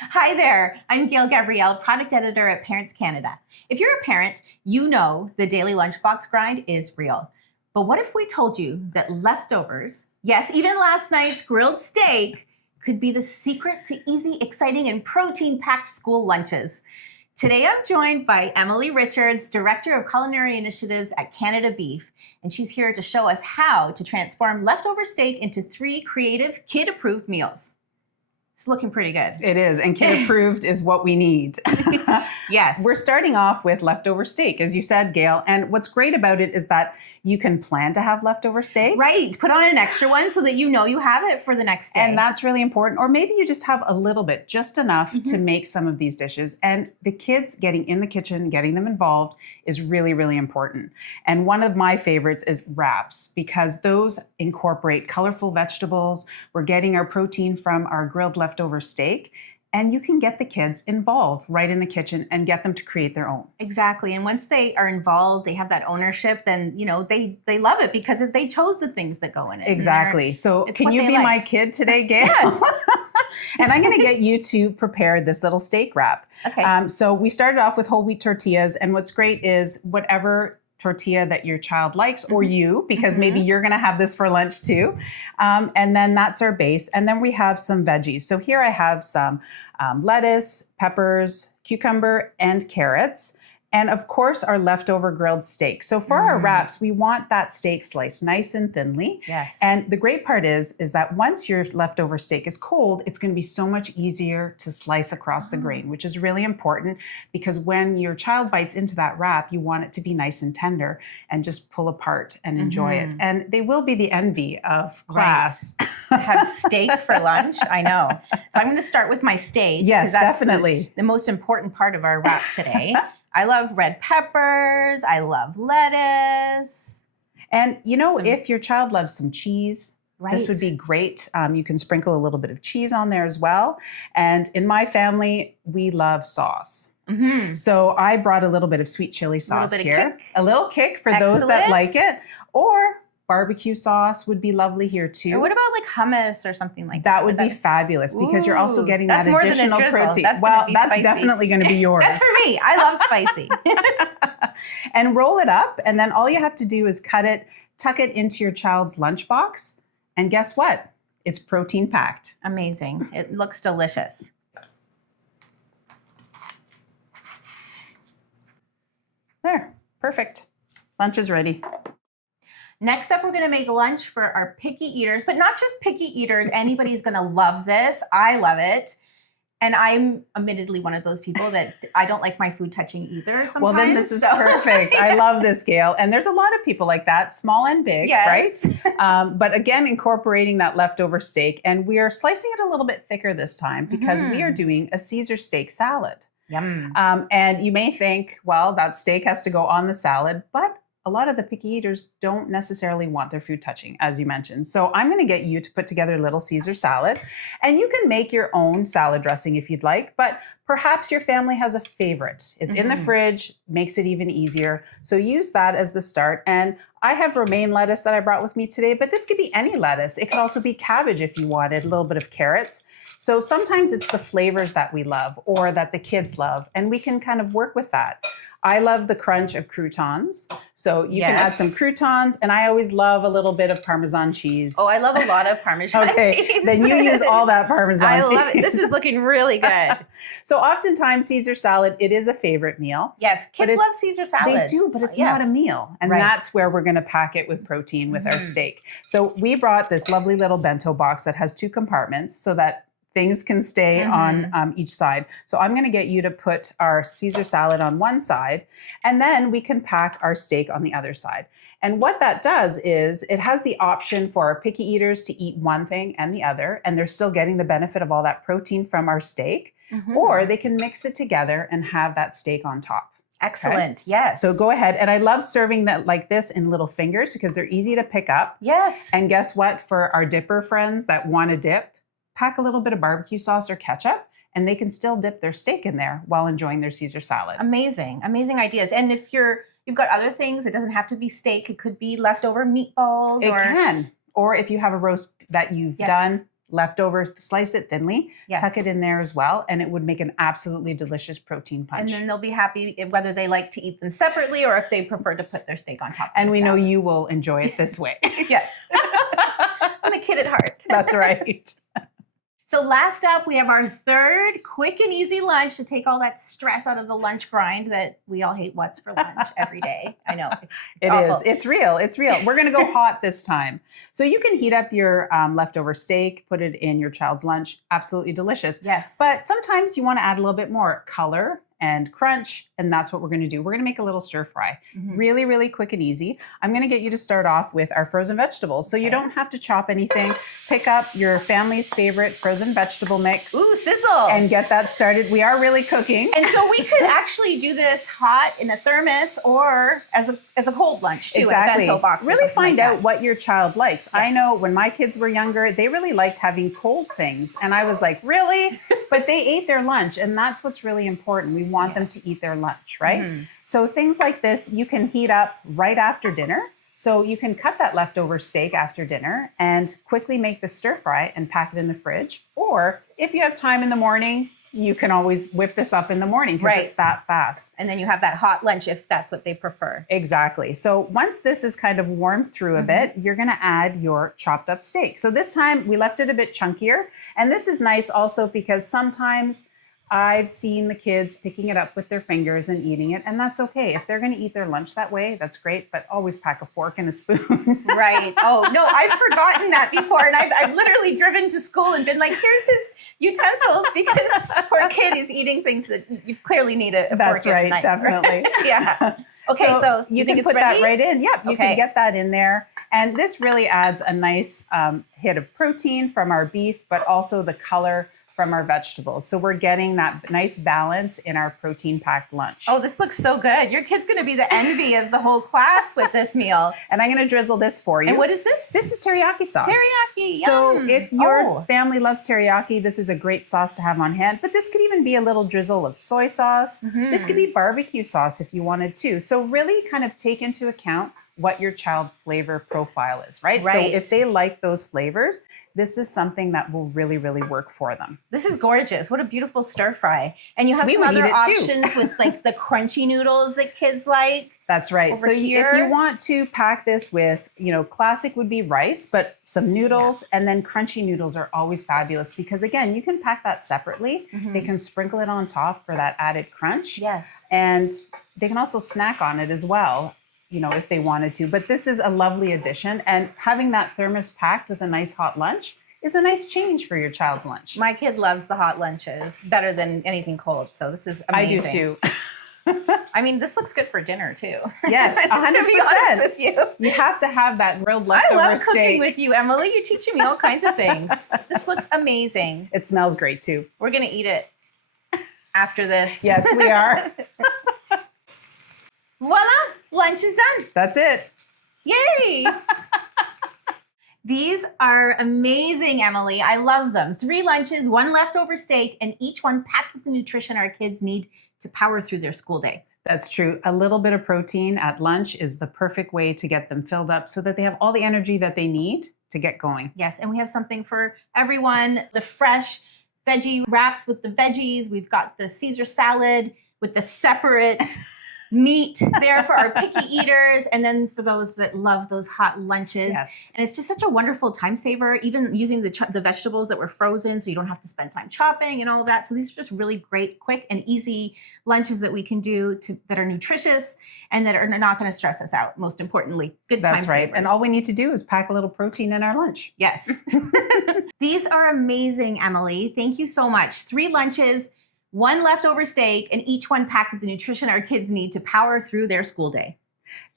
Hi there, I'm Gail Gabrielle, product editor at Parents Canada. If you're a parent, you know the daily lunchbox grind is real. But what if we told you that leftovers, yes, even last night's grilled steak, could be the secret to easy, exciting, and protein-packed school lunches? Today I'm joined by Emily Richards, Director of Culinary Initiatives at Canada Beef, and she's here to show us how to transform leftover steak into 3 creative, kid-approved meals. It's looking pretty good. It is, and kid approved is what we need. Yes. We're starting off with leftover steak, as you said, Gail. And what's great about it is that you can plan to have leftover steak. Right. Put on an extra one so that you know you have it for the next day. And that's really important. Or maybe you just have a little bit, just enough to make some of these dishes. And the kids getting in the kitchen, getting them involved is really, really important. And one of my favorites is wraps, because those incorporate colorful vegetables. We're getting our protein from our grilled leftover steak. And you can get the kids involved right in the kitchen and get them to create their own. Exactly. And once they are involved, they have that ownership, then, you know, they love it because they chose the things that go in it. Exactly. So can you be my kid today, Gail? Yes. And I'm going to get you to prepare this little steak wrap. Okay. So we started off with whole wheat tortillas. And what's great is whatever tortilla that your child likes, or you, because maybe you're going to have this for lunch too. And then that's our base. And then we have some veggies. So here I have some lettuce, peppers, cucumber, and carrots. And of course, our leftover grilled steak. So for our wraps, we want that steak sliced nice and thinly. Yes. And the great part is that once your leftover steak is cold, it's going to be so much easier to slice across the grain, which is really important because when your child bites into that wrap, you want it to be nice and tender and just pull apart and enjoy it. And they will be the envy of class. Right. Have steak for lunch. I know. So I'm going to start with my steak. Yes, that's definitely. The most important part of our wrap today. I love red peppers. I love lettuce. And you know, if your child loves some cheese, this would be great. You can sprinkle a little bit of cheese on there as well. And in my family, we love sauce. So I brought a little bit of sweet chili sauce here. A little kick for those that like it. Or barbecue sauce would be lovely here too. Or what about like hummus or something like that? That would be fabulous because you're also getting that additional protein. That's definitely going to be yours. That's for me. I love spicy. And roll it up, and then all you have to do is cut it, tuck it into your child's lunchbox, and guess what? It's protein packed. Amazing. It looks delicious. There, perfect. Lunch is ready. Next up, we're going to make lunch for our picky eaters, but not just picky eaters. Anybody's going to love this. I love it. And I'm admittedly one of those people that I don't like my food touching either sometimes. Well, then this is perfect. I love this, Gail. And there's a lot of people like that, small and big, right? But again, incorporating that leftover steak. And we are slicing it a little bit thicker this time because we are doing a Caesar steak salad. Yum. And you may think, well, that steak has to go on the salad, but a lot of the picky eaters don't necessarily want their food touching, as you mentioned. So I'm going to get you to put together a little Caesar salad, and you can make your own salad dressing if you'd like, but perhaps your family has a favorite. It's in the fridge, makes it even easier. So use that as the start. And I have romaine lettuce that I brought with me today, but this could be any lettuce. It could also be cabbage if you wanted, a little bit of carrots. So sometimes it's the flavors that we love or that the kids love, and we can kind of work with that. I love the crunch of croutons. So you can add some croutons, and I always love a little bit of Parmesan cheese. Oh, I love a lot of Parmesan cheese. Then you use all that Parmesan cheese. I love it. This is looking really good. So oftentimes Caesar salad, it is a favorite meal. Yes, kids love Caesar salads. They do, but it's not a meal. And that's where we're going to pack it with protein with our steak. So we brought this lovely little bento box that has 2 compartments so that things can stay on each side. So I'm going to get you to put our Caesar salad on one side, and then we can pack our steak on the other side. And what that does is it has the option for our picky eaters to eat one thing and the other, and they're still getting the benefit of all that protein from our steak, or they can mix it together and have that steak on top. Excellent. Okay? Yes. So go ahead. And I love serving that like this in little fingers because they're easy to pick up. Yes. And guess what? For our dipper friends that want to dip, pack a little bit of barbecue sauce or ketchup, and they can still dip their steak in there while enjoying their Caesar salad. Amazing. Amazing ideas. And if you've got other things, it doesn't have to be steak. It could be leftover meatballs. It can. Or if you have a roast that you've done, leftover, slice it thinly, Yes. tuck it in there as well, and it would make an absolutely delicious protein punch. And then they'll be happy whether they like to eat them separately or if they prefer to put their steak on top. And of we know salad. you will enjoy it this way. Yes. I'm a kid at heart. That's right. So last up, we have our third quick and easy lunch to take all that stress out of the lunch grind that we all hate what's for lunch every day. I know. It's awful. It's real. It's real. We're going to go hot this time. So you can heat up your leftover steak, put it in your child's lunch. Absolutely delicious. Yes. But sometimes you want to add a little bit more color and crunch, and that's what we're going to do. We're going to make a little stir fry. Really, really quick and easy. I'm going to get you to start off with our frozen vegetables. So you don't have to chop anything. Pick up your family's favorite frozen vegetable mix. Ooh, sizzle. And get that started. We are really cooking. And so we could actually do this hot in a thermos or as a cold lunch too, Exactly. in a bento box. or Really something find like out that. what your child likes. Yeah. I know when my kids were younger, they really liked having cold things. And I was like, really? But they ate their lunch. And that's what's really important. We want them to eat their lunch, right? So things like this, you can heat up right after dinner. So you can cut that leftover steak after dinner and quickly make the stir fry and pack it in the fridge. Or if you have time in the morning, you can always whip this up in the morning because Right. it's that fast. And then you have that hot lunch if that's what they prefer. Exactly. So once this is kind of warmed through a bit, you're going to add your chopped up steak. So this time we left it a bit chunkier. And this is nice also because sometimes I've seen the kids picking it up with their fingers and eating it, and that's okay. If they're going to eat their lunch that way, that's great, but always pack a fork and a spoon. Right. Oh, no, I've forgotten that before. And I've literally driven to school and been like, here's his utensils because poor kid is eating things that you clearly need a That's fork and a right, knife. definitely. Yeah. Okay, so you think can it's put ready? that right in. Yep, you Okay. can get that in there. And this really adds a nice hit of protein from our beef, but also the color from our vegetables. So we're getting that nice balance in our protein-packed lunch. Oh, this looks so good. Your kid's going to be the envy of the whole class with this meal. And I'm going to drizzle this for you. And what is this? This is teriyaki sauce. Teriyaki. So Yum. if your family loves teriyaki, this is a great sauce to have on hand. But this could even be a little drizzle of soy sauce. This could be barbecue sauce if you wanted to. So really kind of take into account what your child flavor profile is, right? So Right. if they like those flavors, this is something that will really, really work for them. This is gorgeous. What a beautiful stir fry. And you have We some would other eat it too. options with like the crunchy noodles that kids like. That's right. Over So if here. you want to pack this with, classic would be rice, but some noodles and then crunchy noodles are always fabulous because again, you can pack that separately. They can sprinkle it on top for that added crunch. Yes. And they can also snack on it as well, if they wanted to. But this is a lovely addition. And having that thermos packed with a nice hot lunch is a nice change for your child's lunch. My kid loves the hot lunches better than anything cold. So this is amazing. I do too. I mean, this looks good for dinner too. Yes, To be honest 100%. with you. You have to have that grilled I leftover love steak. cooking with you, Emily. You're teaching me all kinds of things. This looks amazing. It smells great too. We're going to eat it after this. Yes, we are. Voila, lunch is done. That's it. Yay! These are amazing, Emily. I love them. 3 lunches, 1 leftover steak, and each one packed with the nutrition our kids need to power through their school day. That's true. A little bit of protein at lunch is the perfect way to get them filled up so that they have all the energy that they need to get going. Yes, and we have something for everyone. The fresh veggie wraps with the veggies. We've got the Caesar salad with the separate meat there for our picky eaters. And then for those that love those hot lunches. Yes. And it's just such a wonderful time saver, even using the vegetables that were frozen so you don't have to spend time chopping and all of that. So these are just really great, quick and easy lunches that we can do that are nutritious and that are not going to stress us out, most importantly. Good time That's right. savers. And all we need to do is pack a little protein in our lunch. Yes. These are amazing, Emily. Thank you so much. 3 lunches, 1 leftover steak, and each one packed with the nutrition our kids need to power through their school day.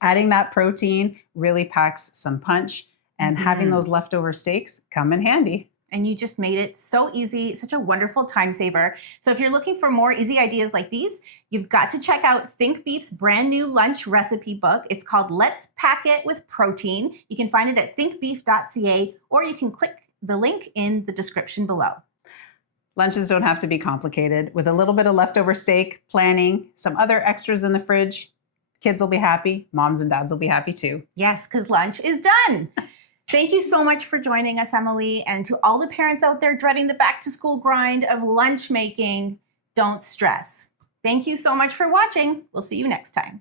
Adding that protein really packs some punch, and having those leftover steaks come in handy. And you just made it so easy, such a wonderful time saver. So if you're looking for more easy ideas like these, you've got to check out Think Beef's brand new lunch recipe book. It's called Let's Pack It with Protein. You can find it at thinkbeef.ca, or you can click the link in the description below. Lunches don't have to be complicated. With a little bit of leftover steak, planning, some other extras in the fridge, kids will be happy. Moms and dads will be happy too. Yes, because lunch is done. Thank you so much for joining us, Emily. And to all the parents out there dreading the back to school grind of lunch making, don't stress. Thank you so much for watching. We'll see you next time.